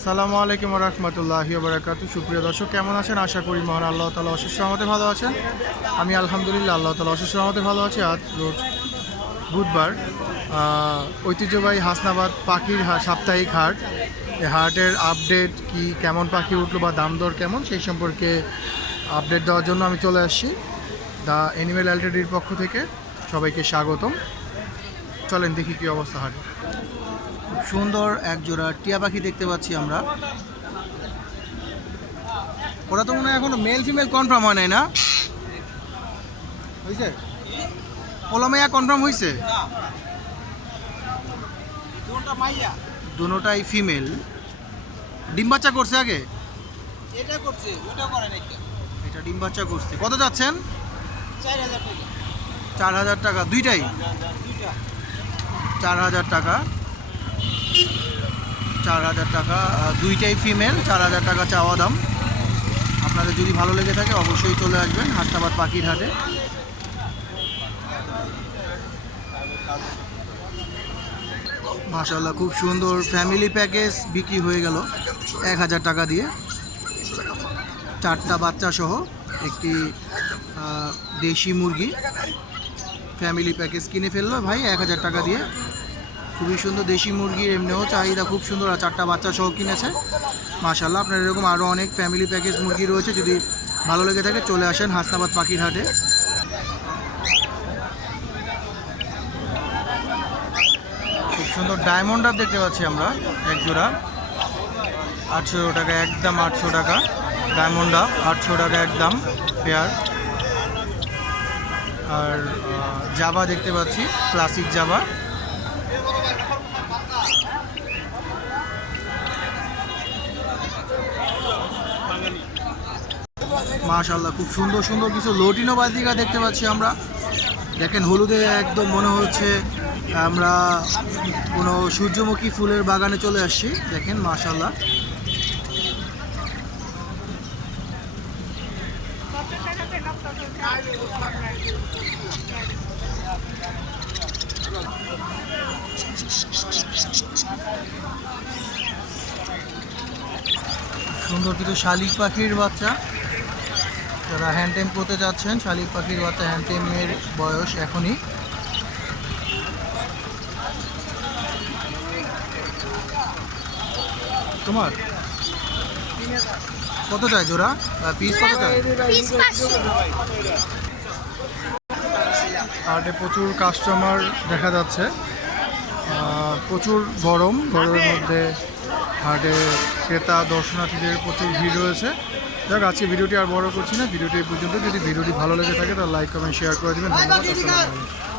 আসসালামু আলাইকুম রহমতুল্লাহি বারাকাতু। সুপ্রিয় দর্শক, কেমন আছেন? আশা করি মহান আল্লাহ তাআলা অশেষ রহমতে ভালো আছেন। আমি আলহামদুলিল্লাহ আল্লাহ তাআলা অশেষ রহমতে ভালো আছি। আজ রোজ বুধবার, ঐতিহ্যবাহী হাসনাবাদ পাখির সাপ্তাহিক হাট। এই হাটের আপডেট কি, কেমন পাখি উঠলো বা দাম দর কেমন, সেই সম্পর্কে আপডেট দেওয়ার জন্য আমি চলে আসছি দ্য অ্যানিমেল এলটিডির পক্ষ থেকে। সবাইকে স্বাগতম। চলেন দেখি কী অবস্থা হাটে। সুন্দর এক জোড়া টিয়া পাখি দেখতে পাচ্ছি আমরা। ওরা তো মনে হয় এখনো মেল ফিমেল কনফার্ম হয় নাই, না হয়েছে? ওলা মাইয়া কনফার্ম হয়েছে? দুটোটাই ফিমেল। ডিম বাচ্চা করছে আগে? এটা করছে, ওটা করে নাই। এটা ডিম বাচ্চা করছে। কত যাচ্ছেন? 4000 টাকা। 4000 টাকা দুইটাই? দুইটা 4000 টাকা। 4000 টাকা দুইটাই ফিমেল। 4000 টাকা চাওয়া দাম। আপনাদের যদি ভালো লেগে থাকে অবশ্যই চলে আসবেন হাসনাবাদ পাখির হাটে। মাশাআল্লাহ, খুব সুন্দর ফ্যামিলি প্যাকেজ বিক্রি হয়ে গেল 1000 টাকা দিয়ে। 4টা বাচ্চা সহ একটি দেশি মুরগি ফ্যামিলি প্যাকেজ কিনে ফেললো ভাই 1000 টাকা দিয়ে। খুবই সুন্দর দেশি মুরগির এমনিও চাহিদা খুব সুন্দর, আর 4টা বাচ্চা সহ কিনেছে। মাশাআল্লাহ, আপনার এরকম আরও অনেক ফ্যামিলি প্যাকেজ মুরগি রয়েছে। যদি ভালো লেগে থাকে চলে আসেন হাসনাবাদ পাখির হাটে। খুব সুন্দর ডায়মন্ড আপ দেখতে পাচ্ছি আমরা এক জোড়া। 800 টাকা একদম। 800 টাকা ডায়মন্ড আপ, 800 টাকা একদম পেয়ার। আর জাভা দেখতে পাচ্ছি, ক্লাসিক জাভা। মাশাআল্লাহ, খুব সুন্দর সুন্দর কিছু লোটিনো বাজিকা দেখতে পাচ্ছি আমরা। দেখেন হলুদে একদম মনে হচ্ছে আমরা কোনো সূর্যমুখী ফুলের বাগানে চলে আসছি। দেখেন মাশাআল্লাহ, সুন্দর কিছু শালিক পাখির বাচ্চা। যারা হ্যান্ডটেম করতে যাচ্ছেন, শালিক পাখির বাচ্চা হ্যান্ডটেমের বয়স এখনই। তোমার কত চাই জোড়া? পিস কত চাই? হাটে প্রচুর কাস্টমার দেখা যাচ্ছে। প্রচুর গরমের মধ্যে হাটে ক্রেতা দর্শনার্থীদের প্রচুর ভিড় রয়েছে। যাক, আজকে ভিডিওটি আর বড় করছি না, ভিডিওটি এই পর্যন্ত। যদি ভিডিওটি ভালো লেগে থাকে তাহলে লাইক কমেন্ট শেয়ার করে দেবেন। ধন্যবাদ। আসসালামু আলাইকুম।